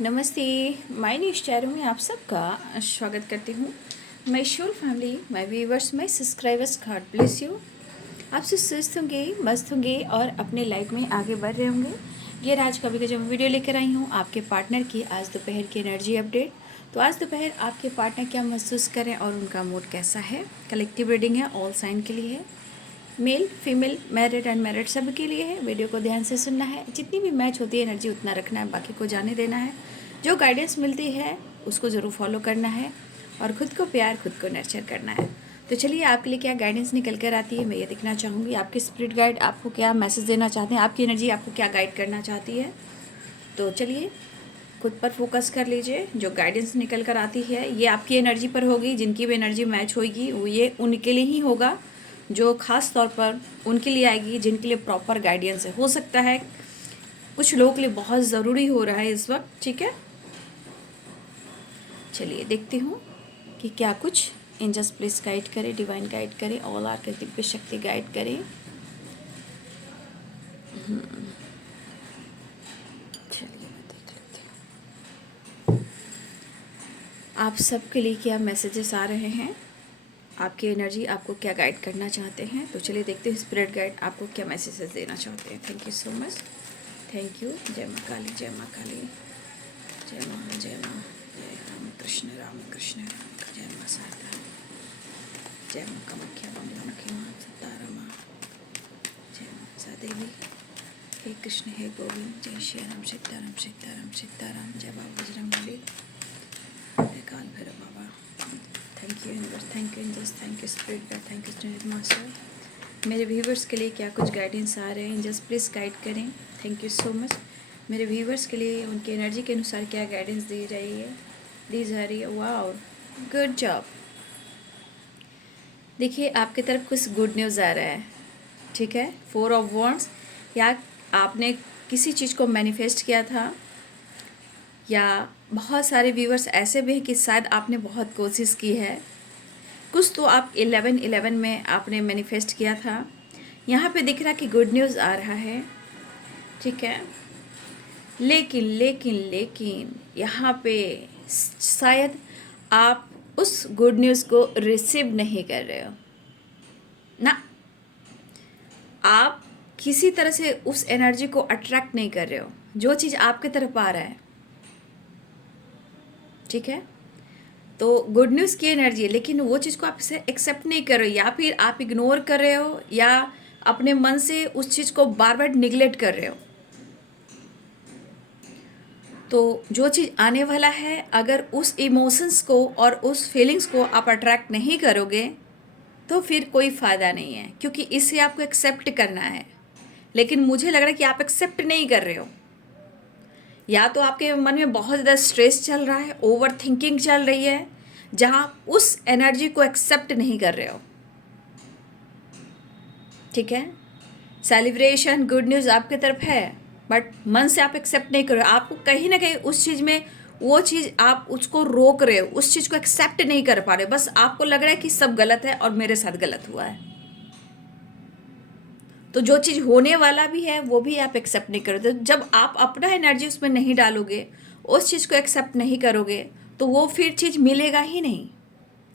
नमस्ते। My news channel में आप सबका स्वागत करती हूँ। My soul family, my viewers, my subscribers, God bless you. आप सब स्वस्थ होंगे, मस्त होंगे और अपने लाइफ में आगे बढ़ रहे होंगे। ये आज कभी का जो वीडियो लेकर आई हूँ आपके पार्टनर की आज दोपहर की एनर्जी अपडेट। तो आज दोपहर आपके पार्टनर क्या महसूस करें और उनका मूड कैसा है। कलेक्टिव रीडिंग है, ऑल साइन के लिए है, मेल फीमेल मैरिड अनमैरिड सब के लिए है। वीडियो को ध्यान से सुनना है, जितनी भी मैच होती है एनर्जी उतना रखना है, बाकी को जाने देना है। जो गाइडेंस मिलती है उसको ज़रूर फॉलो करना है और ख़ुद को प्यार, खुद को नर्चर करना है। तो चलिए आपके लिए क्या गाइडेंस निकल कर आती है मैं ये देखना चाहूँगी। आपकी स्पिरिट गाइड आपको क्या मैसेज देना चाहते हैं, आपकी एनर्जी आपको क्या गाइड करना चाहती है। तो चलिए खुद पर फोकस कर लीजिए। जो गाइडेंस निकल कर आती है ये आपकी एनर्जी पर होगी। जिनकी भी एनर्जी मैच होगी वो ये उनके लिए ही होगा, जो ख़ास तौर पर उनके लिए आएगी, जिनके लिए प्रॉपर गाइडेंस है। हो सकता है कुछ लोगों के लिए बहुत ज़रूरी हो रहा है इस वक्त, ठीक है। चलिए देखती हूँ कि क्या कुछ एंजल्स प्लीज गाइड करे, डिवाइन गाइड करे, ऑल आर के दिव्य शक्ति गाइड करे। चलिए मैं देख लेती हूँ आप सबके लिए क्या मैसेजेस आ रहे हैं, आपकी एनर्जी आपको क्या गाइड करना चाहते हैं। तो चलिए देखते हैं स्पिरिट गाइड आपको क्या मैसेजेस देना चाहते हैं। Thank you so much, thank you. जय माँ काली, जय माँ काली, जय माँ, जय माँ, जय राम कृष्ण, जय माँ शारदा, जय माँ कामाख्या, बंगामुखी माँ सीतारामा, जय माँ सादेवी, हे कृष्ण हे गोविंद, जय श्री राम, सीताराम सीताराम सीताराम, जय बाबा बजरंगबली, जय काल भैरव बाबा। Thank you universe, thank you angels, thank you spirit guide, thank you spirit master. मेरे व्यूवर्स के लिए क्या कुछ गाइडेंस आ रहे हैं, एंजल्स प्लीज़ गाइड करें। Thank you so much. मेरे व्यूवर्स के लिए उनकी एनर्जी के अनुसार क्या गाइडेंस दी जा रही है। Wow, good job. देखिए आपकी तरफ कुछ गुड न्यूज़ आ रहा है, ठीक है। 4 ऑफ वॉन्ड्स, या आपने किसी चीज़ को मैनिफेस्ट किया था, या बहुत सारे व्यूवर्स ऐसे भी हैं कि शायद आपने बहुत कोशिश की है। कुछ तो आप 11-11 में आपने मैनिफेस्ट किया था। यहाँ पे दिख रहा कि गुड न्यूज़ आ रहा है, ठीक है। लेकिन लेकिन लेकिन यहाँ पे शायद आप उस गुड न्यूज़ को रिसीव नहीं कर रहे हो ना। आप किसी तरह से उस एनर्जी को अट्रैक्ट नहीं कर रहे हो, जो चीज़ आपके तरफ आ रहा है, ठीक है। तो गुड न्यूज़ की एनर्जी है, लेकिन वो चीज़ को आप इसे एक्सेप्ट नहीं कर रहे हो, या फिर आप इग्नोर कर रहे हो, या अपने मन से उस चीज़ को बार बार निगलेक्ट कर रहे हो। तो जो चीज़ आने वाला है, अगर उस इमोशंस को और उस फीलिंग्स को आप अट्रैक्ट नहीं करोगे तो फिर कोई फ़ायदा नहीं है, क्योंकि इसे आपको एक्सेप्ट करना है। लेकिन मुझे लग रहा है कि आप एक्सेप्ट नहीं कर रहे हो। या तो आपके मन में बहुत ज़्यादा स्ट्रेस चल रहा है, ओवर थिंकिंग चल रही है, जहाँ उस एनर्जी को एक्सेप्ट नहीं कर रहे हो, ठीक है। सेलिब्रेशन, गुड न्यूज़ आपकी तरफ है, बट मन से आप एक्सेप्ट नहीं कर रहे हो। आपको कहीं ना कहीं उस चीज़ में वो चीज़ आप उसको रोक रहे हो, उस चीज़ को एक्सेप्ट नहीं कर पा रहे हो। बस आपको लग रहा है कि सब गलत है और मेरे साथ गलत हुआ है। तो जो चीज़ होने वाला भी है वो भी आप एक्सेप्ट नहीं करोगे। तो जब आप अपना एनर्जी उसमें नहीं डालोगे, उस चीज़ को एक्सेप्ट नहीं करोगे, तो वो फिर चीज़ मिलेगा ही नहीं,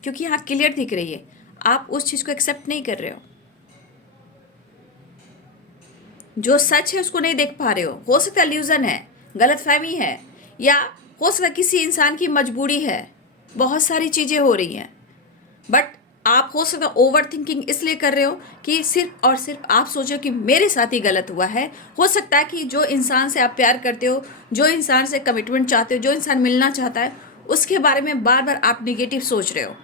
क्योंकि यहाँ क्लियर दिख रही है आप उस चीज़ को एक्सेप्ट नहीं कर रहे हो। जो सच है उसको नहीं देख पा रहे हो सकता है इल्यूजन है, गलतफहमी है, या हो सकता है किसी इंसान की मजबूरी है। बहुत सारी चीज़ें हो रही हैं, बट आप हो सकता है ओवर थिंकिंग इसलिए कर रहे हो कि सिर्फ और सिर्फ आप सोचो कि मेरे साथ ही गलत हुआ है। हो सकता है कि जो इंसान से आप प्यार करते हो, जो इंसान से कमिटमेंट चाहते हो, जो इंसान मिलना चाहता है, उसके बारे में बार बार आप निगेटिव सोच रहे हो,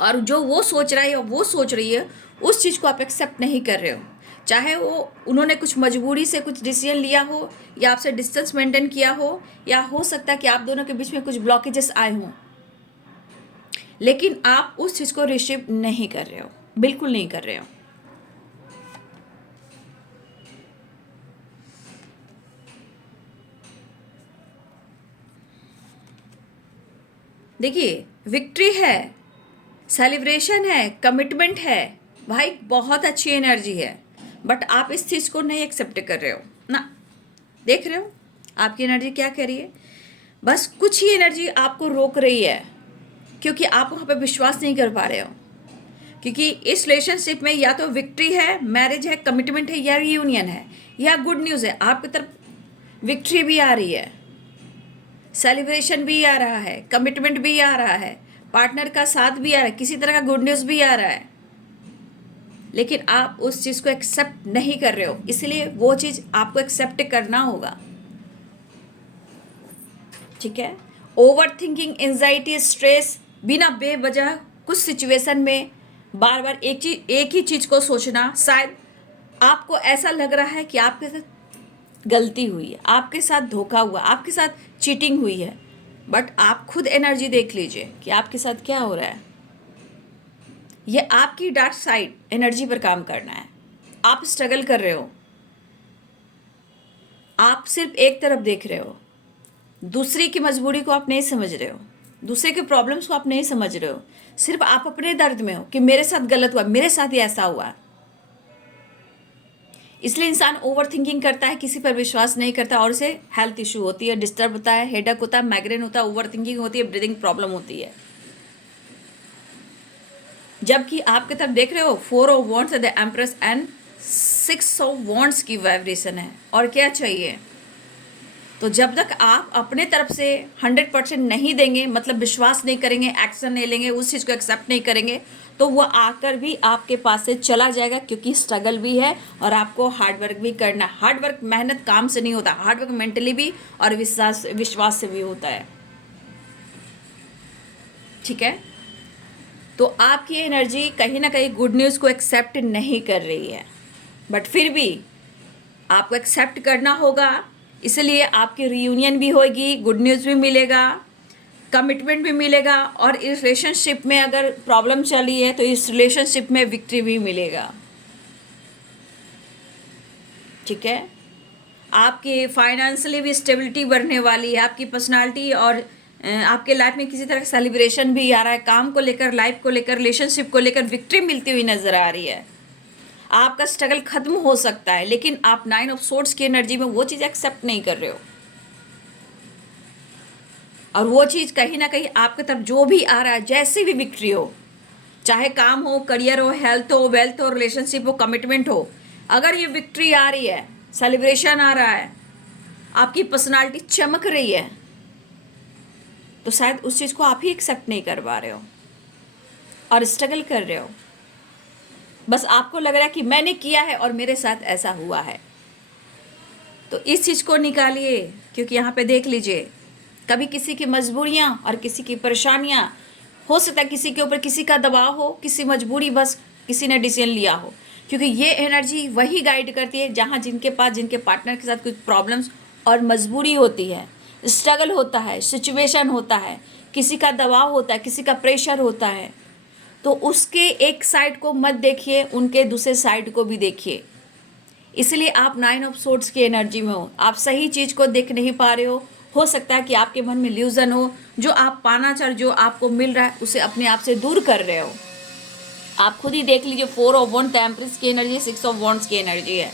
और जो वो सोच रहा है या वो सोच रही है उस चीज़ को आप एक्सेप्ट नहीं कर रहे हो। चाहे वो उन्होंने कुछ मजबूरी से कुछ डिसीजन लिया हो, या आपसे डिस्टेंस मेंटेन किया हो, या हो सकता है कि आप दोनों के बीच में कुछ ब्लॉकेजेस आए हों, लेकिन आप उस चीज़ को रिसीव नहीं कर रहे हो, बिल्कुल नहीं कर रहे हो। देखिए विक्ट्री है, सेलिब्रेशन है, कमिटमेंट है, भाई बहुत अच्छी एनर्जी है, बट आप इस चीज़ को नहीं एक्सेप्ट कर रहे हो ना। देख रहे हो आपकी एनर्जी क्या कह रही है। बस कुछ ही एनर्जी आपको रोक रही है क्योंकि आप वहाँ पे विश्वास नहीं कर पा रहे हो। क्योंकि इस रिलेशनशिप में या तो विक्ट्री है, मैरिज है, कमिटमेंट है, या रियूनियन है, या गुड न्यूज़ है। आपकी तरफ विक्ट्री भी आ रही है, सेलिब्रेशन भी आ रहा है, कमिटमेंट भी आ रहा है, पार्टनर का साथ भी आ रहा है, किसी तरह का गुड न्यूज़ भी आ रहा है, लेकिन आप उस चीज़ को एक्सेप्ट नहीं कर रहे हो। इसलिए वो चीज़ आपको एक्सेप्ट करना होगा। ठीक है। ओवर थिंकिंग, एंजाइटी, स्ट्रेस, बिना बेवजह कुछ सिचुएशन में बार बार एक ही चीज़ को सोचना। शायद आपको ऐसा लग रहा है कि आपके साथ गलती हुई है, आपके साथ धोखा हुआ, आपके साथ चीटिंग हुई है, बट आप खुद एनर्जी देख लीजिए कि आपके साथ क्या हो रहा है। ये आपकी डार्क साइड एनर्जी पर काम करना है। आप स्ट्रगल कर रहे हो, आप सिर्फ एक तरफ देख रहे हो, दूसरे की मजबूरी को आप नहीं समझ रहे हो, दूसरे के प्रॉब्लम्स को आप नहीं समझ रहे हो। सिर्फ आप अपने दर्द में हो कि मेरे साथ गलत हुआ, मेरे साथ ही ऐसा हुआ। इसलिए इंसान ओवर थिंकिंग करता है, किसी पर विश्वास नहीं करता और उसे हेल्थ इशू होती है, डिस्टर्ब होता है, हेडेक होता है, माइग्रेन होता है, ओवर थिंकिंग होती है, ब्रीदिंग प्रॉब्लम होती है। जबकि आपके तरफ देख रहे हो 4 of wands, the empress and 6 of wands की वाइब्रेशन है। और क्या चाहिए? तो जब तक आप अपने तरफ से 100% नहीं देंगे, मतलब विश्वास नहीं करेंगे, एक्शन नहीं लेंगे, उस चीज़ को एक्सेप्ट नहीं करेंगे, तो वो आकर भी आपके पास से चला जाएगा। क्योंकि स्ट्रगल भी है और आपको हार्डवर्क भी करना है। हार्डवर्क, मेहनत काम से नहीं होता, हार्डवर्क मेंटली भी और विश्वास से भी होता है। ठीक है। तो आपकी एनर्जी कहीं ना कहीं गुड न्यूज़ को एक्सेप्ट नहीं कर रही है, बट फिर भी आपको एक्सेप्ट करना होगा। इसलिए आपकी रियूनियन भी होगी, गुड न्यूज़ भी मिलेगा, कमिटमेंट भी मिलेगा, और इस रिलेशनशिप में अगर प्रॉब्लम चली है तो इस रिलेशनशिप में विक्ट्री भी मिलेगा। ठीक है। आपकी फाइनेंशियली भी स्टेबिलिटी बढ़ने वाली है। आपकी पर्सनालिटी और आपके लाइफ में किसी तरह का सेलिब्रेशन भी आ रहा है। काम को लेकर, लाइफ को लेकर, रिलेशनशिप को लेकर विक्ट्री मिलती हुई नजर आ रही है। आपका स्ट्रगल खत्म हो सकता है, लेकिन आप 9 ऑफ सोर्ड्स की एनर्जी में वो चीज़ एक्सेप्ट नहीं कर रहे हो। और वो चीज़ कहीं ना कहीं आपके तरफ जो भी आ रहा है, जैसी भी विक्ट्री हो, चाहे काम हो, करियर हो, हेल्थ हो, वेल्थ हो, रिलेशनशिप हो, कमिटमेंट हो, अगर ये विक्ट्री आ रही है, सेलिब्रेशन आ रहा है, आपकी पर्सनालिटी चमक रही है, तो शायद उस चीज़ को आप ही एक्सेप्ट नहीं कर पा रहे हो और स्ट्रगल कर रहे हो। बस आपको लग रहा है कि मैंने किया है और मेरे साथ ऐसा हुआ है। तो इस चीज़ को निकालिए, क्योंकि यहाँ पे देख लीजिए, कभी किसी की मजबूरियाँ और किसी की परेशानियाँ, हो सकता है किसी के ऊपर किसी का दबाव हो, किसी मजबूरी, बस किसी ने डिसीजन लिया हो। क्योंकि ये एनर्जी वही गाइड करती है जहाँ जिनके पास, जिनके पार्टनर के साथ कुछ प्रॉब्लम्स और मजबूरी होती है, स्ट्रगल होता है, सिचुएशन होता है, किसी का दबाव होता है, किसी का प्रेशर होता है, तो उसके एक साइड को मत देखिए, उनके दूसरे साइड को भी देखिए। इसलिए आप 9 ऑफ सोर्ड्स की एनर्जी में हो, आप सही चीज़ को देख नहीं पा रहे हो सकता है कि आपके मन में इल्यूजन हो, जो आप पाना चाह, जो आपको मिल रहा है उसे अपने आप से दूर कर रहे हो। आप खुद ही देख लीजिए, 4 ऑफ वॉन्ड एम्प्रेस की एनर्जी, 6 ऑफ वॉन्ड्स की एनर्जी है।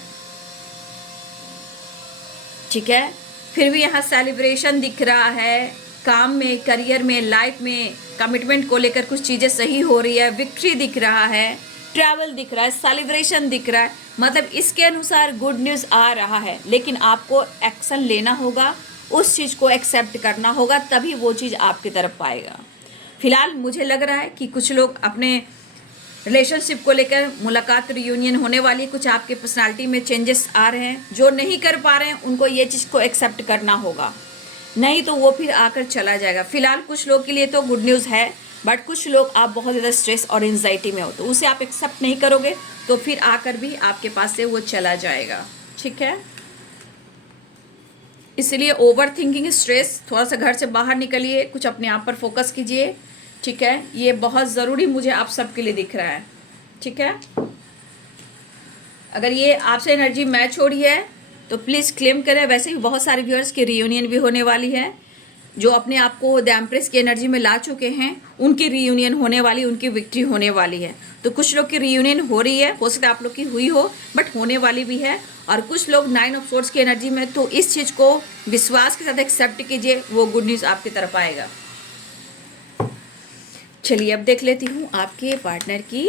ठीक है। फिर भी यहाँ सेलिब्रेशन दिख रहा है, काम में, करियर में, लाइफ में, कमिटमेंट को लेकर कुछ चीज़ें सही हो रही है, विक्ट्री दिख रहा है, ट्रैवल दिख रहा है, सेलिब्रेशन दिख रहा है। मतलब इसके अनुसार गुड न्यूज़ आ रहा है, लेकिन आपको एक्शन लेना होगा, उस चीज़ को एक्सेप्ट करना होगा, तभी वो चीज़ आपकी तरफ आएगा। फिलहाल मुझे लग रहा है कि कुछ लोग अपने रिलेशनशिप को लेकर, मुलाकात, रियूनियन होने वाली, कुछ आपके पर्सनालिटी में चेंजेस आ रहे हैं। जो नहीं कर पा रहे हैं उनको ये चीज़ को एक्सेप्ट करना होगा, नहीं तो वो फिर आकर चला जाएगा। फिलहाल कुछ लोग के लिए तो गुड न्यूज़ है, बट कुछ लोग आप बहुत ज़्यादा स्ट्रेस और एंजाइटी में हो, तो उसे आप एक्सेप्ट नहीं करोगे, तो फिर आकर भी आपके पास से वो चला जाएगा। ठीक है। इसलिए ओवर थिंकिंग, स्ट्रेस, थोड़ा सा घर से बाहर निकलिए, कुछ अपने आप पर फोकस कीजिए। ठीक है। ये बहुत ज़रूरी मुझे आप सबके लिए दिख रहा है। ठीक है। अगर ये आपसे एनर्जी मैच हो रही है तो प्लीज़ क्लेम करें। वैसे भी बहुत सारे व्यूअर्स की रियूनियन भी होने वाली है, जो अपने आप को द एम्प्रेस की एनर्जी में ला चुके हैं, उनकी रियूनियन होने वाली, उनकी विक्ट्री होने वाली है। तो कुछ लोग की रियूनियन हो रही है, हो सकता है आप लोग की हुई हो, बट होने वाली भी है। और कुछ लोग 9 ऑफ सोर्ड्स की एनर्जी में, तो इस चीज़ को विश्वास के साथ एक्सेप्ट कीजिए, वो गुड न्यूज़ आपकी तरफ आएगा। चलिए अब देख लेती हूँ आपके पार्टनर की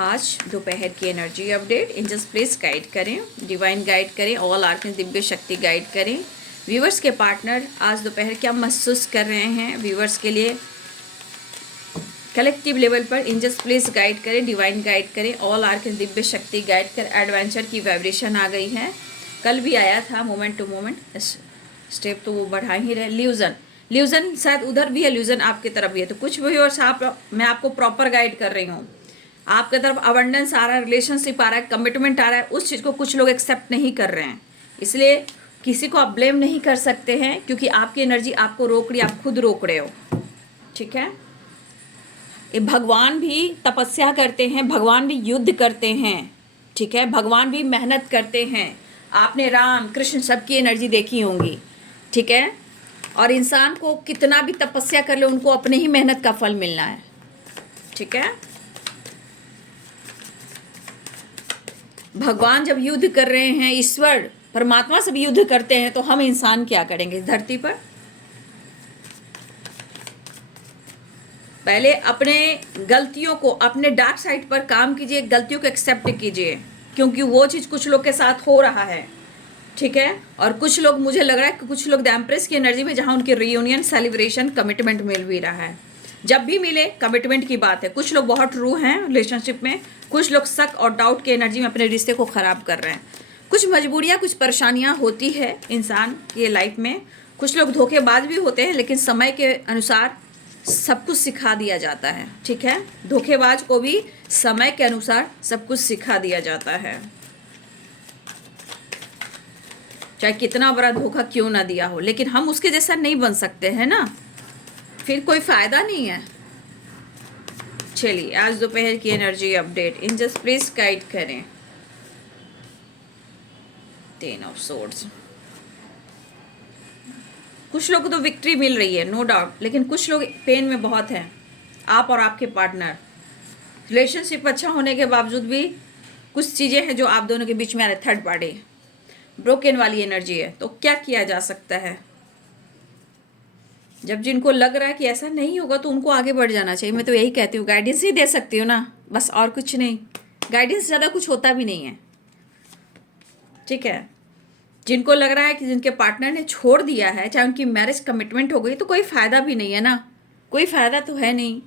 आज दोपहर की energy update. Angels please guide करें, डिवाइन गाइड करें, ऑल आर्कन दिव्य शक्ति गाइड करें। व्यूवर्स के पार्टनर आज दोपहर क्या महसूस कर रहे हैं, व्यूवर्स के लिए कलेक्टिव लेवल पर एंजल्स प्लीज गाइड करें, डिवाइन गाइड करें, ऑल आर्कन दिव्य शक्ति गाइड कर। एडवेंचर की वाइब्रेशन आ गई है, कल भी आया था मोमेंट टू मोमेंट, स्टेप तो वो बढ़ा ही रहे। ल्यूजन शायद उधर भी है, ल्यूजन आपकी तरफ भी है, तो कुछ व्यूअर्स मैं आपको प्रॉपर गाइड कर रही हूँ। आपकी तरफ अबंडेंस आ रहा है, रिलेशनशिप आ रहा है, कमिटमेंट आ रहा है, उस चीज़ को कुछ लोग एक्सेप्ट नहीं कर रहे हैं। इसलिए किसी को आप ब्लेम नहीं कर सकते हैं, क्योंकि आपकी एनर्जी आपको रोक रही है, आप खुद रोक रहे हो। ठीक है, ये भगवान भी तपस्या करते हैं, भगवान भी युद्ध करते हैं। ठीक है, भगवान भी मेहनत करते हैं। आपने राम कृष्ण सबकी एनर्जी देखी होंगी। ठीक है, और इंसान को कितना भी तपस्या कर ले, उनको अपने ही मेहनत का फल मिलना है। ठीक है, भगवान जब युद्ध कर रहे हैं, ईश्वर परमात्मा से भी युद्ध करते हैं, तो हम इंसान क्या करेंगे इस धरती पर? पहले अपने गलतियों को, अपने डार्क साइड पर काम कीजिए, गलतियों को एक्सेप्ट कीजिए, क्योंकि वो चीज़ कुछ लोग के साथ हो रहा है। ठीक है, और कुछ लोग, मुझे लग रहा है कि कुछ लोग द एम्प्रेस की एनर्जी में, जहां उनकी रियूनियन सेलिब्रेशन कमिटमेंट मिल भी रहा है। जब भी मिले कमिटमेंट की बात है। कुछ लोग बहुत ट्रू हैं रिलेशनशिप में, कुछ लोग शक और डाउट की एनर्जी में अपने रिश्ते को ख़राब कर रहे हैं। कुछ मजबूरियाँ, कुछ परेशानियाँ होती है इंसान के लाइफ में। कुछ लोग धोखेबाज भी होते हैं, लेकिन समय के अनुसार सब कुछ सिखा दिया जाता है। ठीक है, धोखेबाज को भी समय के अनुसार सब कुछ सिखा दिया जाता है, चाहे कितना बड़ा धोखा क्यों ना दिया हो, लेकिन हम उसके जैसा नहीं बन सकते हैं ना, फिर कोई फायदा नहीं है। चलिए आज दोपहर की energy update, angels please guide करें। 10 ऑफ सोर्ड्स। कुछ लोग को तो विक्ट्री मिल रही है, नो डाउट, लेकिन कुछ लोग पेन में बहुत हैं, आप और आपके पार्टनर। रिलेशनशिप अच्छा होने के बावजूद भी कुछ चीज़ें हैं जो आप दोनों के बीच में आ रहे, थर्ड पार्टी, ब्रोकन वाली एनर्जी है। तो क्या किया जा सकता है? जब जिनको लग रहा है कि ऐसा नहीं होगा, तो उनको आगे बढ़ जाना चाहिए। मैं तो यही कहती हूँ, गाइडेंस ही दे सकती हूँ ना, बस, और कुछ नहीं। गाइडेंस ज़्यादा कुछ होता भी नहीं है। ठीक है, जिनको लग रहा है कि जिनके पार्टनर ने छोड़ दिया है, चाहे उनकी मैरिज कमिटमेंट हो गई, तो कोई फ़ायदा भी नहीं है ना, कोई फ़ायदा तो है नहीं।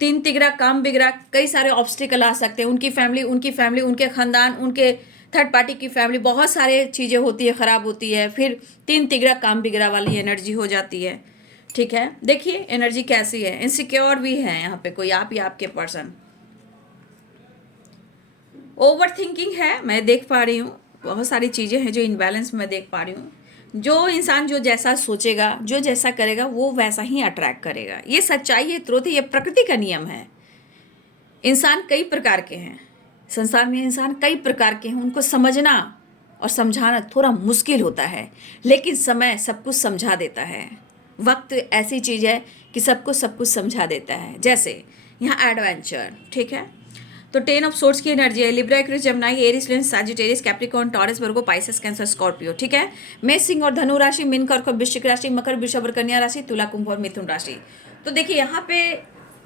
3 तिगड़ा काम बिगड़ा, कई सारे ऑब्स्टिकल आ सकते हैं। उनकी फैमिली, उनके ख़ानदान, उनके थर्ड पार्टी की फैमिली, बहुत सारे चीज़ें होती है, ख़राब होती है, फिर 3 तिगड़ा काम बिगड़ा वाली एनर्जी हो जाती है। ठीक है, देखिए एनर्जी कैसी है, इनसिक्योर भी है यहाँ पे कोई, आप या आपके पर्सन। ओवर थिंकिंग है, मैं देख पा रही हूँ, बहुत सारी चीज़ें हैं जो इनबैलेंस में देख पा रही हूँ। जो इंसान जो जैसा सोचेगा, जो जैसा करेगा, वो वैसा ही अट्रैक्ट करेगा। ये सच्चाई है, ट्रुथ है, ये प्रकृति का नियम है। इंसान कई प्रकार के हैं, संसार में इंसान कई प्रकार के हैं। उनको समझना और समझाना थोड़ा मुश्किल होता है, लेकिन समय सब कुछ समझा देता है। वक्त ऐसी चीज़ है कि सबको सब कुछ समझा देता है। जैसे यहाँ एडवेंचर, ठीक है, तो 10 ऑफ सोर्ड्स की एनर्जी है, Libra, Aquarius, Gemini, Aries, lion, Sagittarius, Capricorn, Taurus, Virgo, Pisces, Cancer, Scorpio. ठीक है, मेष, सिंह और धनु राशि, मीन, कर्क, वृश्चिक राशि, मकर, वृषभ और कन्या राशि, तुला, कुंभ और मिथुन राशि। तो देखिए यहाँ पे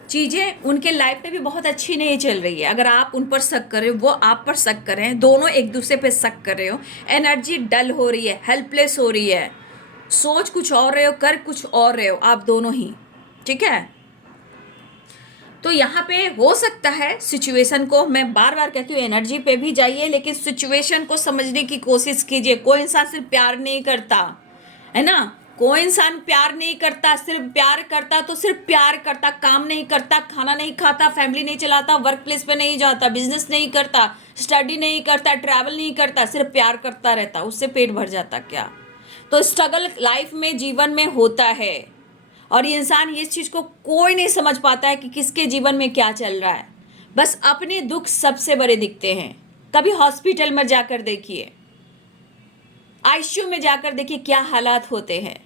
चीज़ें उनके लाइफ में भी बहुत अच्छी नहीं चल रही है। अगर आप उन पर शक कर रहे हो, वो आप पर शक कर रहे हैं, दोनों एक दूसरे पे शक कर रहे हो, एनर्जी डल हो रही है, हेल्पलेस हो रही है, सोच कुछ और रहे हो, कर कुछ और रहे हो, आप दोनों ही। ठीक है, तो यहाँ पे हो सकता है सिचुएशन को, मैं बार बार कहती हूँ, एनर्जी पे भी जाइए, लेकिन सिचुएशन को समझने की कोशिश कीजिए। कोई इंसान सिर्फ प्यार नहीं करता है ना, कोई इंसान प्यार नहीं करता, सिर्फ प्यार करता तो सिर्फ प्यार करता, काम नहीं करता, खाना नहीं खाता, फैमिली नहीं चलाता, वर्क प्लेस पे नहीं जाता, बिजनेस नहीं करता, स्टडी नहीं करता, ट्रैवल नहीं करता, सिर्फ प्यार करता रहता, उससे पेट भर जाता क्या? तो स्ट्रगल लाइफ में, जीवन में होता है, और ये इंसान इस चीज़ को कोई नहीं समझ पाता है कि किसके जीवन में क्या चल रहा है। बस अपने दुख सबसे बड़े दिखते हैं। कभी हॉस्पिटल में जाकर देखिए, आईसीयू में जाकर देखिए क्या हालात होते हैं।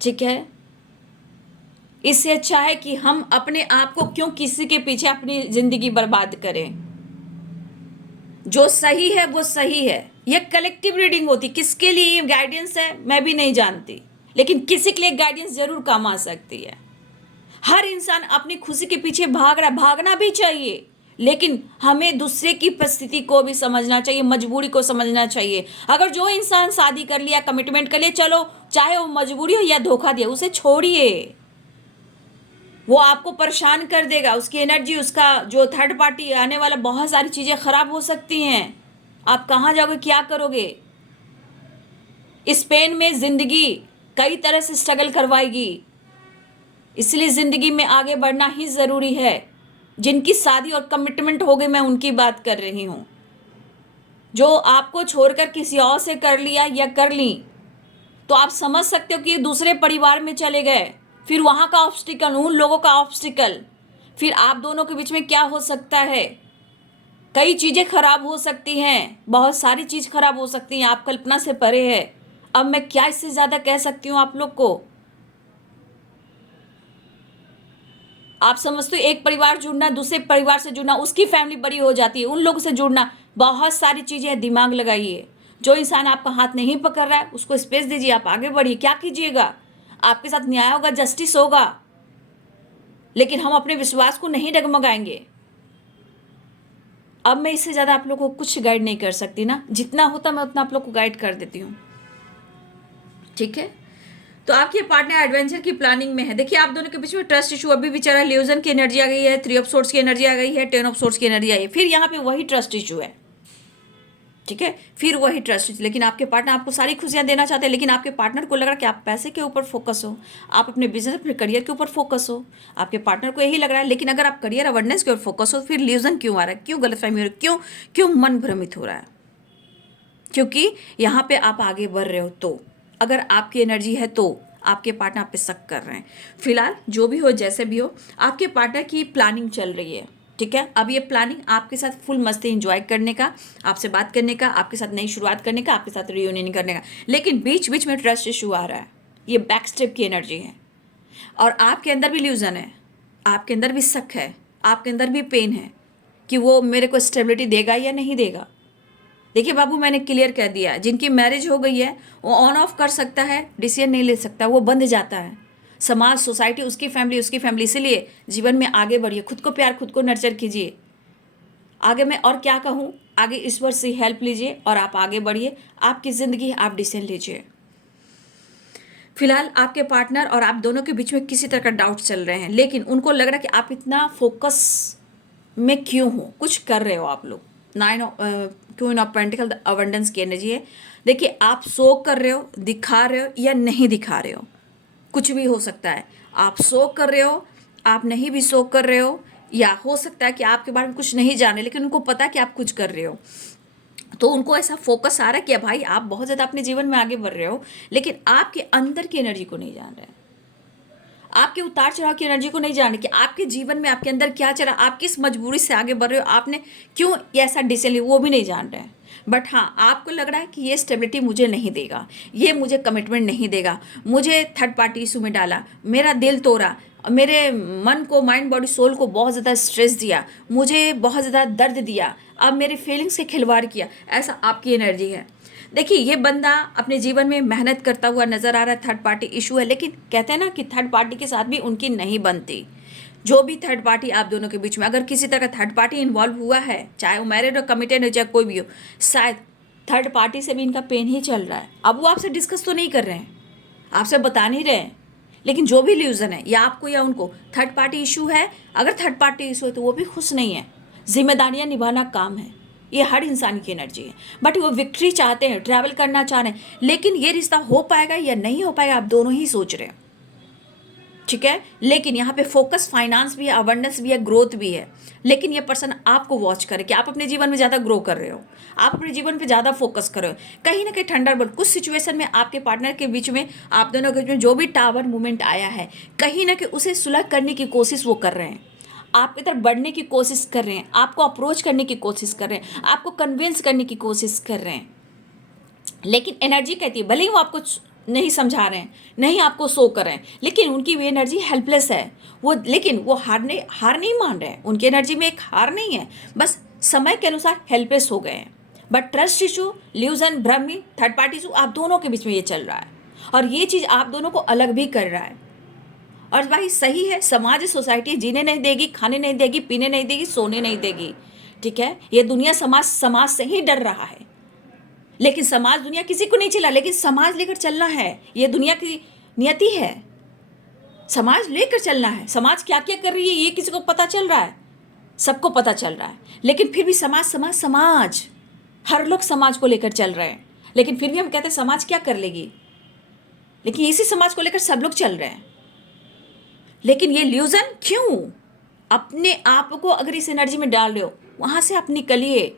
ठीक है, इससे अच्छा है कि हम अपने आप को क्यों किसी के पीछे अपनी जिंदगी बर्बाद करें। जो सही है वो सही है। ये कलेक्टिव रीडिंग होती, किसके लिए ये गाइडेंस है मैं भी नहीं जानती, लेकिन किसी के लिए गाइडेंस जरूर काम आ सकती है। हर इंसान अपनी खुशी के पीछे भाग रहा है, भागना भी चाहिए, लेकिन हमें दूसरे की परिस्थिति को भी समझना चाहिए, मजबूरी को समझना चाहिए। अगर जो इंसान शादी कर लिया, कमिटमेंट कर लिया, चलो चाहे वो मजबूरी हो या धोखा दिया, उसे छोड़िए। वो आपको परेशान कर देगा, उसकी एनर्जी, उसका जो थर्ड पार्टी आने वाला, बहुत सारी चीज़ें खराब हो सकती हैं। आप कहाँ जाओगे, क्या करोगे? इस पेन में ज़िंदगी कई तरह से स्ट्रगल करवाएगी, इसलिए ज़िंदगी में आगे बढ़ना ही ज़रूरी है। जिनकी शादी और कमिटमेंट हो गई, मैं उनकी बात कर रही हूँ। जो आपको छोड़कर किसी और से कर लिया या कर ली, तो आप समझ सकते हो कि दूसरे परिवार में चले गए, फिर वहाँ का ऑब्स्टिकल, उन लोगों का ऑब्स्टिकल, फिर आप दोनों के बीच में क्या हो सकता है। कई चीज़ें खराब हो सकती हैं, बहुत सारी चीज़ खराब हो सकती हैं, आप कल्पना से परे है। अब मैं क्या इससे ज़्यादा कह सकती हूँ आप लोग को? आप समझते हो एक परिवार जुड़ना, दूसरे परिवार से जुड़ना, उसकी फैमिली बड़ी हो जाती है, उन लोगों से जुड़ना, बहुत सारी चीज़ें हैं। दिमाग लगाइए। जो इंसान आपका हाथ नहीं पकड़ रहा है उसको स्पेस दीजिए, आप आगे बढ़िए। क्या कीजिएगा? आपके साथ न्याय होगा, जस्टिस होगा, लेकिन हम अपने विश्वास को नहीं डगमगाएंगे। अब मैं इससे ज़्यादा आप लोग को कुछ गाइड नहीं कर सकती ना, जितना होता मैं उतना आप लोग को गाइड कर देती हूँ, ठीक है? तो आपके पार्टनर एडवेंचर की प्लानिंग में है। देखिए आप दोनों के बीच में ट्रस्ट इशू अभी भी चल रहा है। ल्यूजन की एनर्जी आ गई है, 3 ऑफ सोर्ड्स की एनर्जी आ गई है, 10 ऑफ सोर्ड्स की एनर्जी आई है, फिर यहाँ पे वही ट्रस्ट इशू है, ठीक है? फिर वही ट्रस्ट। लेकिन आपके पार्टनर आपको सारी खुशियां देना चाहते हैं, लेकिन आपके पार्टनर को लग रहा है कि आप पैसे के ऊपर फोकस हो, आप अपने बिजनेस, अपने करियर के ऊपर फोकस हो, आपके पार्टनर को यही लग रहा है। लेकिन अगर आप करियर अवेयरनेस के ऊपर फोकस हो, फिर ल्यूजन क्यों आ रहा है, क्यों गलतफहमी हो रही है, क्यों क्यों मन भ्रमित हो रहा है? क्योंकि यहाँ पे आप आगे बढ़ रहे हो, तो अगर आपकी एनर्जी है तो आपके पार्टनर आप पे शक कर रहे हैं। फिलहाल जो भी हो, जैसे भी हो, आपके पार्टनर की प्लानिंग चल रही है, ठीक है? अब ये प्लानिंग आपके साथ फुल मस्ती एंजॉय करने का, आपसे बात करने का, आपके साथ नई शुरुआत करने का, आपके साथ रियूनियन करने का, लेकिन बीच बीच में ट्रस्ट इशू आ रहा है। ये बैक स्टेप की एनर्जी है, और आपके अंदर भी इल्यूजन है, आपके अंदर भी शक है, आपके अंदर भी पेन है कि वो मेरे को स्टेबिलिटी देगा या नहीं देगा। देखिए बाबू, मैंने क्लियर कह दिया, जिनकी मैरिज हो गई है वो ऑन ऑफ कर सकता है, डिसीजन नहीं ले सकता, वो बंध जाता है। समाज, सोसाइटी, उसकी फैमिली। इसीलिए जीवन में आगे बढ़िए, खुद को प्यार, खुद को नर्चर कीजिए। आगे मैं और क्या कहूँ, आगे ईश्वर से हेल्प लीजिए और आप आगे बढ़िए। आपकी ज़िंदगी, आप डिसीजन लीजिए। फिलहाल आपके पार्टनर और आप दोनों के बीच में किसी तरह का डाउट चल रहे हैं, लेकिन उनको लग रहा है कि आप इतना फोकस में क्यों हो, कुछ कर रहे हो आप लोग। क्वीन ऑफ पेंटिकल, अबंडेंस की एनर्जी है। देखिए आप शो कर रहे हो, दिखा रहे हो या नहीं दिखा रहे हो, कुछ भी हो सकता है। आप शो कर रहे हो, आप नहीं भी शो कर रहे हो, या हो सकता है कि आपके बारे में कुछ नहीं जाने, लेकिन उनको पता है कि आप कुछ कर रहे हो, तो उनको ऐसा फोकस आ रहा है कि भाई आप बहुत ज़्यादा अपने जीवन में आगे बढ़ रहे हो, लेकिन आपके अंदर की एनर्जी को नहीं जान रहे, आपके उतार चढ़ाव की एनर्जी को नहीं जाने कि आपके जीवन में आपके अंदर क्या चल रहा है, आप किस मजबूरी से आगे बढ़ रहे हो, आपने क्यों ऐसा डिसीजन लिया, वो भी नहीं जान रहे हैं। बट हाँ, आपको लग रहा है कि ये स्टेबिलिटी मुझे नहीं देगा, ये मुझे कमिटमेंट नहीं देगा, मुझे थर्ड पार्टी इशू में डाला, मेरा दिल तोड़ा, मेरे मन को, माइंड, बॉडी, सोल को बहुत ज़्यादा स्ट्रेस दिया, मुझे बहुत ज़्यादा दर्द दिया, अब मेरे फीलिंग्स से खिलवाड़ किया, ऐसा आपकी एनर्जी है। देखिए ये बंदा अपने जीवन में मेहनत करता हुआ नज़र आ रहा है, थर्ड पार्टी इशू है, लेकिन कहते हैं ना कि थर्ड पार्टी के साथ भी उनकी नहीं बनती। जो भी थर्ड पार्टी आप दोनों के बीच में, अगर किसी तरह का थर्ड पार्टी इन्वॉल्व हुआ है, चाहे वो मैरिड हो, कमिटेड हो, चाहे कोई भी हो, शायद थर्ड पार्टी से भी इनका पेन ही चल रहा है। अब वो आपसे डिस्कस तो नहीं कर रहे हैं, आपसे बता नहीं रहे हैं, लेकिन जो भी इल्यूजन है, या आपको या उनको थर्ड पार्टी इशू है, अगर थर्ड पार्टी इशू है तो वो भी खुश नहीं है। जिम्मेदारियाँ निभाना काम है, ये हर इंसान की एनर्जी है, बट वो विक्ट्री चाहते हैं, ट्रैवल करना चाह रहे हैं, लेकिन ये रिश्ता हो पाएगा या नहीं हो पाएगा आप दोनों ही सोच रहे हैं, ठीक है? लेकिन यहाँ पे फोकस फाइनेंस भी है, अवेयरनेस भी है, ग्रोथ भी है, लेकिन ये पर्सन आपको वॉच करे कि आप अपने जीवन में ज़्यादा ग्रो कर रहे हो, आप अपने जीवन पे ज़्यादा फोकस कर रहे हो। कहीं ना कहीं थंडरबोल्ट, कुछ सिचुएशन में आपके पार्टनर के बीच में, आप दोनों के बीच में जो भी टावर मूवमेंट आया है, कहीं ना कहीं उसे सुलह करने की कोशिश वो कर रहे हैं, आपकी तरफ बढ़ने की कोशिश कर रहे हैं, आपको अप्रोच करने की कोशिश कर रहे हैं, आपको कन्विंस करने की कोशिश कर रहे हैं, लेकिन एनर्जी कहती है, भले ही वो आपको नहीं समझा रहे हैं, नहीं आपको शो कर रहे हैं, लेकिन उनकी भी एनर्जी हेल्पलेस है वो, लेकिन वो हार नहीं मान रहे हैं। उनकी एनर्जी में एक हार नहीं है, बस समय के अनुसार हेल्पलेस हो गए हैं। बट ट्रस्ट इशू, ल्यूजन, भ्रमी, थर्ड पार्टी इशू, आप दोनों के बीच में ये चल रहा है और ये चीज़ आप दोनों को अलग भी कर रहा है। और भाई सही है, समाज सोसाइटी जीने नहीं देगी, खाने नहीं देगी, पीने नहीं देगी, सोने नहीं देगी, ठीक है। ये दुनिया समाज से ही डर रहा है, लेकिन समाज दुनिया किसी को नहीं चला, लेकिन समाज लेकर चलना है, ये दुनिया की नियति है। समाज लेकर चलना है। समाज क्या क्या कर रही है ये किसी को पता चल रहा है, सबको पता चल रहा है, लेकिन फिर भी समाज हर लोग समाज को लेकर चल रहे हैं, लेकिन फिर भी हम कहते हैं समाज क्या कर लेगी, लेकिन इसी समाज को लेकर सब लोग चल रहे हैं। लेकिन ये ल्यूजन क्यों? अपने आप को अगर इस एनर्जी में डाल रहे हो, वहां से आप निकलिए,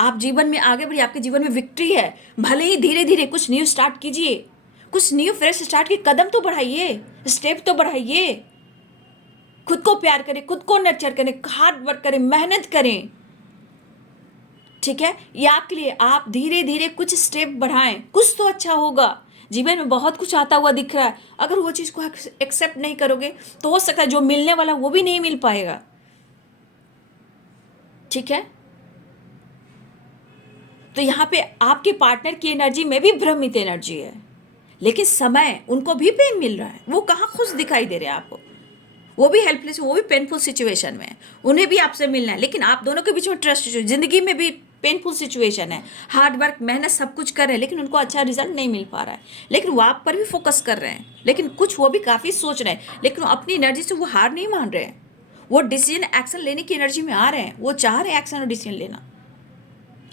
आप जीवन में आगे बढ़िए, आपके जीवन में विक्ट्री है। भले ही धीरे धीरे कुछ न्यू स्टार्ट कीजिए, कुछ न्यू फ्रेश स्टार्ट के कदम तो बढ़ाइए, स्टेप तो बढ़ाइए, खुद को प्यार करें, खुद को नर्चर करें, हार्ड वर्क करें, मेहनत करें, ठीक है। ये आपके लिए, आप धीरे धीरे कुछ स्टेप बढ़ाएं, कुछ तो अच्छा होगा। जीवन में बहुत कुछ आता हुआ दिख रहा है, अगर वो चीज़ को एक्सेप्ट नहीं करोगे तो हो सकता है जो मिलने वाला वो भी नहीं मिल पाएगा, ठीक है। तो यहाँ पे आपके पार्टनर की एनर्जी में भी भ्रमित एनर्जी है, लेकिन समय उनको भी पेन मिल रहा है, वो कहाँ खुश दिखाई दे रहे हैं आपको, वो भी हेल्पलेस, वो भी पेनफुल सिचुएशन में है, उन्हें भी आपसे मिलना है, लेकिन आप दोनों के बीच में ट्रस्ट इशू, जिंदगी में भी पेनफुल सिचुएशन है, हार्ड वर्क, मेहनत सब कुछ कर रहे हैं, लेकिन उनको अच्छा रिजल्ट नहीं मिल पा रहा है, लेकिन वो आप पर भी फोकस कर रहे हैं, लेकिन कुछ वो भी काफ़ी सोच रहे हैं, लेकिन वो अपनी एनर्जी से वो हार नहीं मान रहे हैं, वो डिसीजन एक्शन लेने की एनर्जी में आ रहे हैं, वो चाह रहे हैं एक्शन और डिसीजन लेना,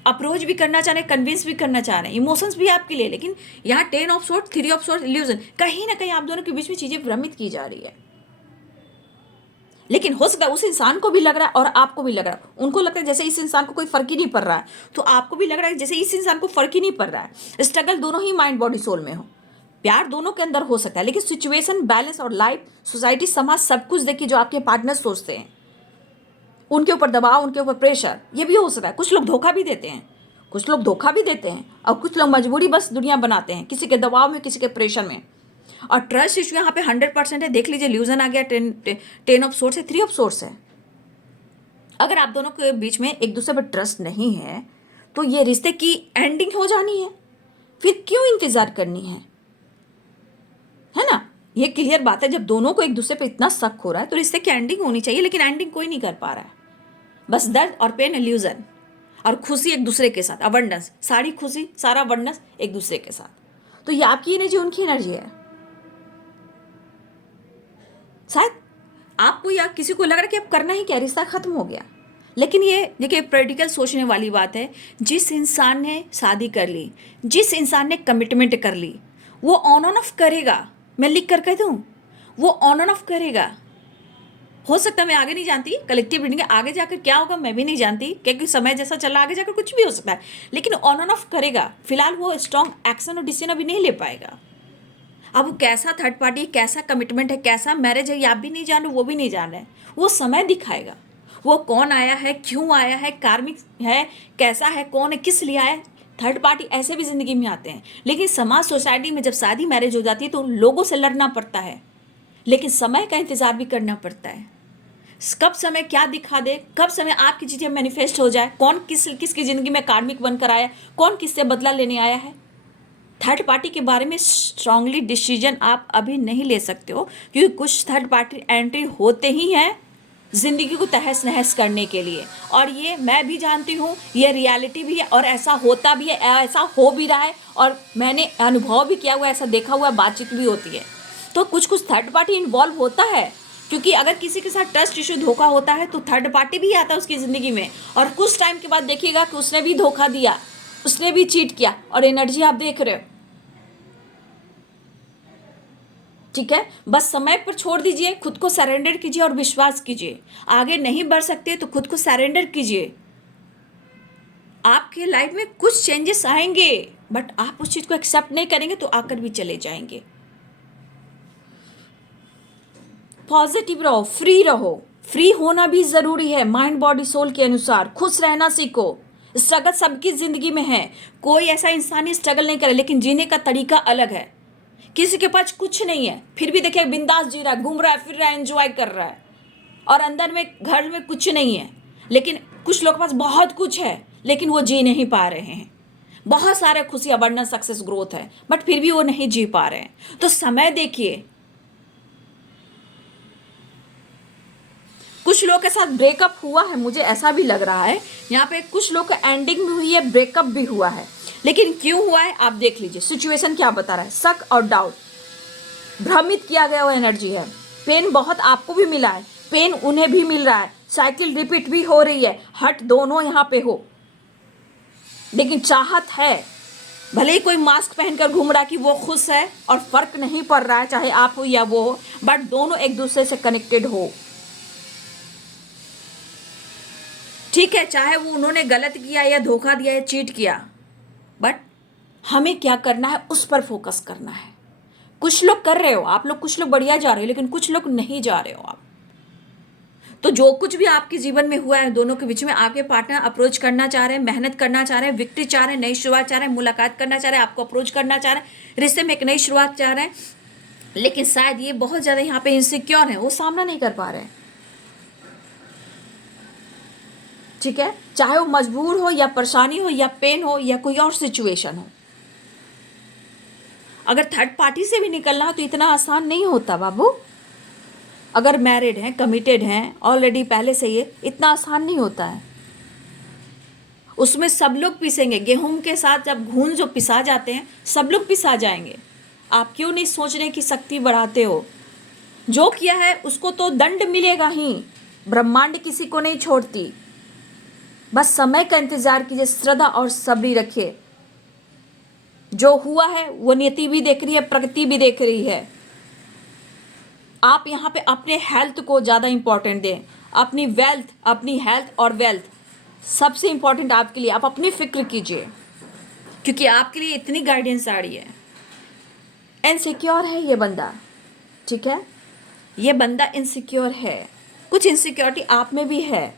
अप्रोच भी करना चाह रहे हैं, कन्विंस भी करना चाह रहे हैं, इमोशंस भी आपके लिए, लेकिन यहाँ 10 of sort, 3 of sort, illusion, कहीं ना कहीं आप दोनों के बीच में चीज़ें भ्रमित की जा रही है। लेकिन हो सकता है उस इंसान को भी लग रहा है और आपको भी लग रहा है, उनको लगता है जैसे इस इंसान को कोई फर्क ही नहीं पड़ रहा है, तो आपको भी लग रहा है जैसे इस इंसान को फर्क ही नहीं पड़ रहा है। स्ट्रगल दोनों ही माइंड बॉडी सोल में हो, प्यार दोनों के अंदर हो सकता है, लेकिन सिचुएशन, बैलेंस और लाइफ, सोसाइटी, समाज, सब कुछ देखिए जो आपके पार्टनर सोचते हैं, उनके ऊपर दबाव, उनके ऊपर प्रेशर, ये भी हो सकता है। कुछ लोग धोखा भी देते हैं, कुछ लोग धोखा भी देते हैं, और कुछ लोग मजबूरी बस दुनिया बनाते हैं, किसी के दबाव में, किसी के प्रेशर में। और ट्रस्ट इशू यहाँ पे 100% है। देख लीजिए, ल्यूजन आ गया, 10 ऑफ सोर्स है, 3 ऑफ सोर्स है। अगर आप दोनों के बीच में एक दूसरे पर ट्रस्ट नहीं है तो ये रिश्ते की एंडिंग हो जानी है, फिर क्यों इंतजार करनी है ना। ये क्लियर बात है, जब दोनों को एक दूसरे पे इतना शक हो रहा है तो रिश्ते की एंडिंग होनी चाहिए, लेकिन एंडिंग कोई नहीं कर पा रहा है। बस दर्द और पेन, इल्यूजन और खुशी एक दूसरे के साथ, अबंडेंस, सारी खुशी, सारा अबंडेंस एक दूसरे के साथ। तो ये आपकी एनर्जी, उनकी एनर्जी है। शायद आपको या किसी को लग रहा है कि अब करना ही क्या, रिश्ता खत्म हो गया, लेकिन ये देखिए प्रैक्टिकल सोचने वाली बात है। जिस इंसान ने शादी कर ली, जिस इंसान ने कमिटमेंट कर ली, वो ऑन ऑन ऑफ करेगा। मैं लिख कर कह दूँ, वो ऑन ऑन ऑफ करेगा। हो सकता है, मैं आगे नहीं जानती कलेक्टिव रीडिंग आगे जाकर क्या होगा, मैं भी नहीं जानती, क्योंकि समय जैसा चला आगे जाकर कुछ भी हो सकता है, लेकिन ऑन ऑन ऑफ करेगा। फिलहाल वो स्ट्रॉन्ग एक्शन और डिसीजन अभी नहीं ले पाएगा। अब वो कैसा थर्ड पार्टी, कैसा कमिटमेंट है, कैसा मैरिज है, ये आप भी नहीं जान रहे, वो भी नहीं जान रहे, वो समय दिखाएगा। वो कौन आया है, क्यों आया है, कार्मिक है, कैसा है, कौन है, किस लिए आया। थर्ड पार्टी ऐसे भी ज़िंदगी में आते हैं, लेकिन समाज, सोसाइटी में जब शादी मैरिज हो जाती है तो लोगों से लड़ना पड़ता है, लेकिन समय का इंतज़ार भी करना पड़ता है। कब समय क्या दिखा दे, कब समय आपकी चीज़ें मैनिफेस्ट हो जाए, कौन किसकी ज़िंदगी में कार्मिक बनकर आया, कौन किससे बदला लेने आया है। थर्ड पार्टी के बारे में स्ट्रांगली डिसीजन आप अभी नहीं ले सकते हो, क्योंकि कुछ थर्ड पार्टी एंट्री होते ही हैं ज़िंदगी को तहस नहस करने के लिए। और ये मैं भी जानती हूँ, ये रियलिटी भी है और ऐसा होता भी है, ऐसा हो भी रहा है, और मैंने अनुभव भी किया हुआ है, ऐसा देखा हुआ है, बातचीत भी होती है। तो कुछ थर्ड पार्टी इन्वॉल्व होता है, क्योंकि अगर किसी के साथ ट्रस्ट इशू, धोखा होता है तो थर्ड पार्टी भी आता है उसकी ज़िंदगी में, और कुछ टाइम के बाद देखिएगा कि उसने भी धोखा दिया, उसने भी चीट किया, और एनर्जी आप देख रहे हो। ठीक है, बस समय पर छोड़ दीजिए, खुद को सरेंडर कीजिए और विश्वास कीजिए। आगे नहीं बढ़ सकते तो खुद को सरेंडर कीजिए। आपके लाइफ में कुछ चेंजेस आएंगे, बट आप उस चीज़ को एक्सेप्ट नहीं करेंगे तो आकर भी चले जाएंगे। पॉजिटिव रहो, फ्री रहो। फ्री होना भी ज़रूरी है, माइंड बॉडी सोल के अनुसार। खुश रहना सीखो। स्ट्रगल सबकी ज़िंदगी में है, कोई ऐसा इंसान स्ट्रगल नहीं करे, लेकिन जीने का तरीका अलग है। किसी के पास कुछ नहीं है, फिर भी देखिए बिंदास जी रहा है, घूम रहा है, फिर रहा है, एंजॉय कर रहा है, और अंदर में घर में कुछ नहीं है, लेकिन कुछ लोग के पास बहुत कुछ है लेकिन वो जी नहीं पा रहे हैं, बहुत सारे खुशी, अबंडेंस, सक्सेस, ग्रोथ है, बट फिर भी वो नहीं जी पा रहे हैं। तो समय देखिए, कुछ लोग के साथ ब्रेकअप हुआ है, मुझे ऐसा भी लग रहा है यहाँ पे कुछ लोग का एंडिंग भी हुई है, ब्रेकअप भी हुआ है, लेकिन क्यों हुआ है आप देख लीजिए। सिचुएशन क्या बता रहा है, शक और डाउट, भ्रमित किया गया वो एनर्जी है। पेन बहुत आपको भी मिला है, पेन उन्हें भी मिल रहा है, साइकिल रिपीट भी हो रही है, हट दोनों यहाँ पे हो, लेकिन चाहत है। भले ही कोई मास्क पहनकर घूम रहा है कि वो खुश है और फर्क नहीं पड़ रहा है चाहे आप हो या वो हो, बट दोनों एक दूसरे से कनेक्टेड हो। ठीक है, चाहे वो उन्होंने गलत किया या धोखा दिया या चीट किया, बट हमें क्या करना है, उस पर फोकस करना है। कुछ लोग कर रहे हो आप लोग, कुछ लोग बढ़िया जा रहे हो, लेकिन कुछ लोग नहीं जा रहे हो आप। तो जो कुछ भी आपके जीवन में हुआ है, दोनों के बीच में आपके पार्टनर अप्रोच करना चाह रहे हैं, मेहनत करना चाह रहे हैं, विक्ट्री चाह रहे हैं, नई शुरुआत चाह रहे हैं, मुलाकात करना चाह रहे हैं, आपको अप्रोच करना चाह रहे हैं, रिश्ते में एक नई शुरुआत चाह रहे हैं, लेकिन शायद ये बहुत ज़्यादा यहाँ पे इनसिक्योर है, वो सामना नहीं कर पा रहे हैं। ठीक है, चाहे वो मजबूर हो या परेशानी हो या पेन हो या कोई और सिचुएशन हो। अगर थर्ड पार्टी से भी निकलना हो तो इतना आसान नहीं होता बाबू। अगर मैरिड हैं, कमिटेड हैं ऑलरेडी पहले से, ये इतना आसान नहीं होता है। उसमें सब लोग पिसेंगे, गेहूं के साथ जब घून जो पिसा जाते हैं सब लोग पिसा जाएंगे। आप क्यों नहीं सोचने की शक्ति बढ़ाते हो? जो किया है उसको तो दंड मिलेगा ही, ब्रह्मांड किसी को नहीं छोड़ती। बस समय का इंतजार कीजिए, श्रद्धा और सब्र रखिए। जो हुआ है वो नियति भी देख रही है, प्रकृति भी देख रही है। आप यहाँ पे अपने हेल्थ को ज़्यादा इंपॉर्टेंट दें, अपनी वेल्थ, अपनी हेल्थ और वेल्थ सबसे इंपॉर्टेंट आपके लिए। आप अपनी फिक्र कीजिए, क्योंकि आपके लिए इतनी गाइडेंस आ रही है। इनसिक्योर है ये बंदा, ठीक है, ये बंदा इनसिक्योर है, कुछ इनसिक्योरिटी आप में भी है,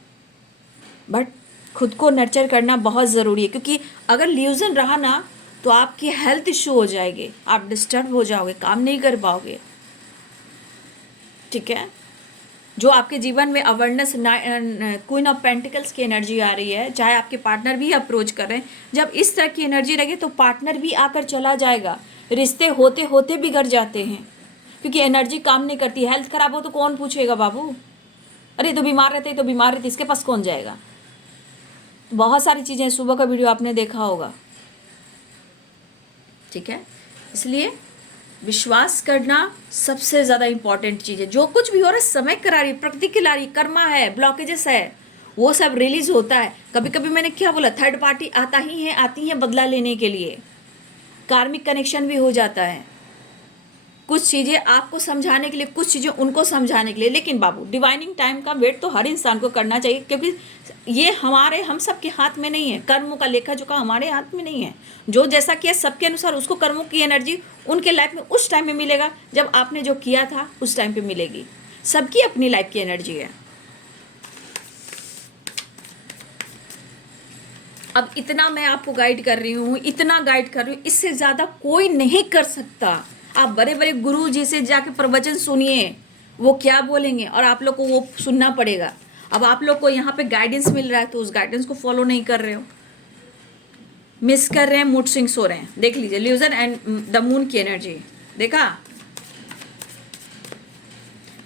बट खुद को नर्चर करना बहुत ज़रूरी है। क्योंकि अगर ल्यूजन रहा ना तो आपकी हेल्थ इशू हो जाएगी, आप डिस्टर्ब हो जाओगे, काम नहीं कर पाओगे। ठीक है, जो आपके जीवन में अवेयरनेस, क्वीन ऑफ पेंटिकल्स की एनर्जी आ रही है, चाहे आपके पार्टनर भी अप्रोच कर रहे हैं, जब इस तरह की एनर्जी लगे तो पार्टनर भी आकर चला जाएगा। रिश्ते होते होते बिगड़ जाते हैं, क्योंकि एनर्जी काम नहीं करती। हेल्थ खराब हो तो कौन पूछेगा बाबू, अरे तो बीमार रहते तो बीमार रहते, इसके पास कौन जाएगा। बहुत सारी चीज़ें, सुबह का वीडियो आपने देखा होगा। ठीक है, इसलिए विश्वास करना सबसे ज़्यादा इंपॉर्टेंट चीज़ है। जो कुछ भी हो रहा है समय करा रही, प्रकृति की ला रही, कर्मा है, ब्लॉकेजेस है, वो सब रिलीज होता है। कभी कभी मैंने क्या बोला, थर्ड पार्टी आता ही है, आती है बदला लेने के लिए, कार्मिक कनेक्शन भी हो जाता है। कुछ चीज़ें आपको समझाने के लिए, कुछ चीज़ें उनको समझाने के लिए। लेकिन बाबू, डिवाइनिंग टाइम का वेट तो हर इंसान को करना चाहिए, क्योंकि ये हम सब के हाथ में नहीं है। कर्मों का लेखा जोखा हमारे हाथ में नहीं है। जो जैसा किया सबके अनुसार उसको कर्मों की एनर्जी उनके लाइफ में उस टाइम में मिलेगा, जब आपने जो किया था उस टाइम पे मिलेगी। सबकी अपनी लाइफ की एनर्जी है। अब इतना मैं आपको गाइड कर रही हूँ, इतना गाइड कर रही हूँ, इससे ज़्यादा कोई नहीं कर सकता। आप बड़े बड़े गुरु जी से जाके प्रवचन सुनिए, वो क्या बोलेंगे और आप लोग को वो सुनना पड़ेगा। अब आप लोग को यहाँ पे गाइडेंस मिल रहा है तो उस गाइडेंस को फॉलो नहीं कर रहे हो, मिस कर रहे हैं, मूड स्विंग्स हो रहे हैं। देख लीजिए, ल्यूजन एंड द मून की एनर्जी देखा।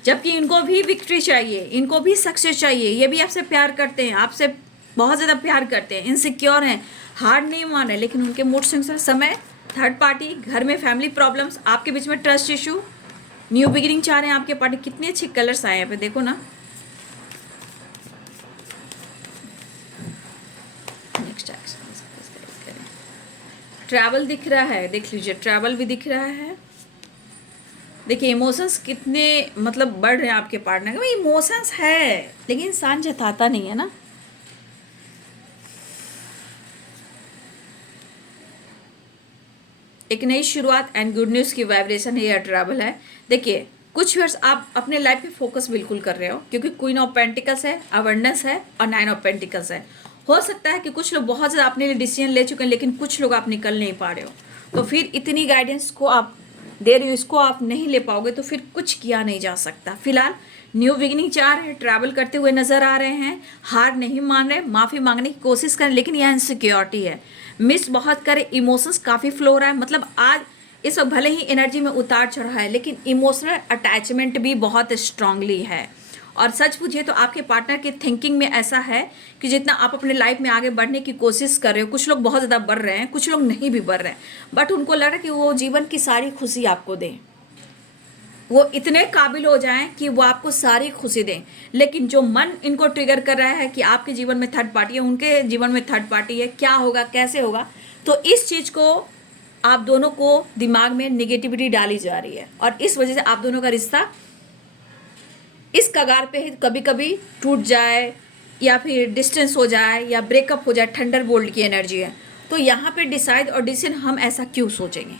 जबकि इनको भी विक्ट्री चाहिए, इनको भी सक्सेस चाहिए, ये भी आपसे प्यार करते हैं, आपसे बहुत ज़्यादा प्यार करते हैं, इनसिक्योर हैं, हार नहीं मान रहे, लेकिन उनके मूड स्विंग्स, समय, थर्ड पार्टी, घर में फैमिली प्रॉब्लम्स, आपके बीच में ट्रस्ट इशू, न्यू बिगिनिंग चाह रहे हैं आपके पार्टी। कितने अच्छे कलर्स आए हैं पे, देखो ना। नेक्स्ट ट्रैवल दिख रहा है, देख लीजिए, ट्रैवल भी दिख रहा है। देखिए इमोशंस कितने मतलब बढ़ रहे हैं आपके पार्टनर के। इमोशंस है लेकिन इंसान जताता नहीं है ना। एक नई शुरुआत एंड गुड न्यूज़ की वाइब्रेशन है, या ट्रैवल है। देखिए कुछ वर्ष आप अपने लाइफ पे फोकस बिल्कुल कर रहे हो, क्योंकि क्वीन ऑफ पेंटिकल्स है, अवेयरनेस है और 9 ऑफ पेंटिकल्स है। हो सकता है कि कुछ लोग बहुत ज़्यादा अपने लिए डिसीजन ले चुके हैं, लेकिन कुछ लोग आप निकल नहीं पा रहे हो। तो फिर इतनी गाइडेंस को आप दे रही हो, इसको आप नहीं ले पाओगे तो फिर कुछ किया नहीं जा सकता। फिलहाल न्यू बिगिनिंग चाह रहे हैं, ट्रैवल करते हुए नजर आ रहे हैं, हार नहीं मान रहे, माफ़ी मांगने की कोशिश करें, लेकिन यह इनसिक्योरिटी है, मिस बहुत करें, इमोशंस काफ़ी फ्लो हो रहा है। मतलब आज इस वक्त भले ही एनर्जी में उतार चढ़ा है, लेकिन इमोशनल अटैचमेंट भी बहुत स्ट्रांगली है। और सच पूछिए तो आपके पार्टनर की थिंकिंग में ऐसा है कि जितना आप अपने लाइफ में आगे बढ़ने की कोशिश कर रहे हो, कुछ लोग बहुत ज़्यादा बढ़ रहे हैं, कुछ लोग नहीं भी बढ़ रहे हैं, बट उनको लग रहा है कि वो जीवन की सारी खुशी आपको दें, वो इतने काबिल हो जाएं कि वो आपको सारी खुशी दें। लेकिन जो मन इनको ट्रिगर कर रहा है कि आपके जीवन में थर्ड पार्टी है, उनके जीवन में थर्ड पार्टी है, क्या होगा, कैसे होगा, तो इस चीज़ को आप दोनों को दिमाग में निगेटिविटी डाली जा रही है, और इस वजह से आप दोनों का रिश्ता इस कगार पे कभी कभी टूट जाए, या फिर डिस्टेंस हो जाए, या ब्रेकअप हो जाए। थंडर बोल्ट की एनर्जी है। तो यहाँ पे डिसाइड और डिसीजन हम ऐसा क्यों सोचेंगे,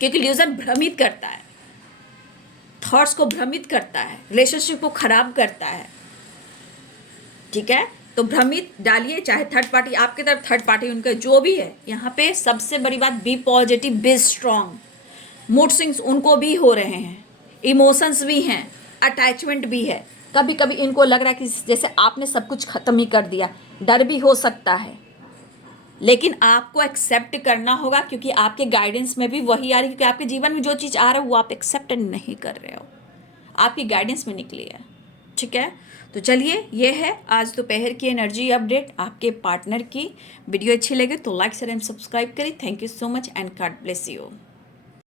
क्योंकि इल्यूजन भ्रमित करता है, थॉट्स को भ्रमित करता है, रिलेशनशिप को खराब करता है। ठीक है, तो भ्रमित डालिए, चाहे थर्ड पार्टी आपके तरफ, थर्ड पार्टी उनका, जो भी है। यहाँ पे सबसे बड़ी बात, be positive, be strong. Mood swings उनको भी हो रहे हैं, इमोशंस भी हैं, अटैचमेंट भी है। कभी कभी इनको लग रहा है कि जैसे आपने सब कुछ खत्म ही कर दिया। डर भी हो सकता है, लेकिन आपको एक्सेप्ट करना होगा, क्योंकि आपके गाइडेंस में भी वही आ रही है, क्योंकि आपके जीवन में जो चीज़ आ रहा है वो आप एक्सेप्ट नहीं कर रहे हो, आपकी गाइडेंस में निकली है। ठीक है, तो चलिए, ये है आज दोपहर की एनर्जी अपडेट आपके पार्टनर की। वीडियो अच्छी लगे तो लाइक शेयर एंड सब्सक्राइब करें। Thank you so much and God bless you.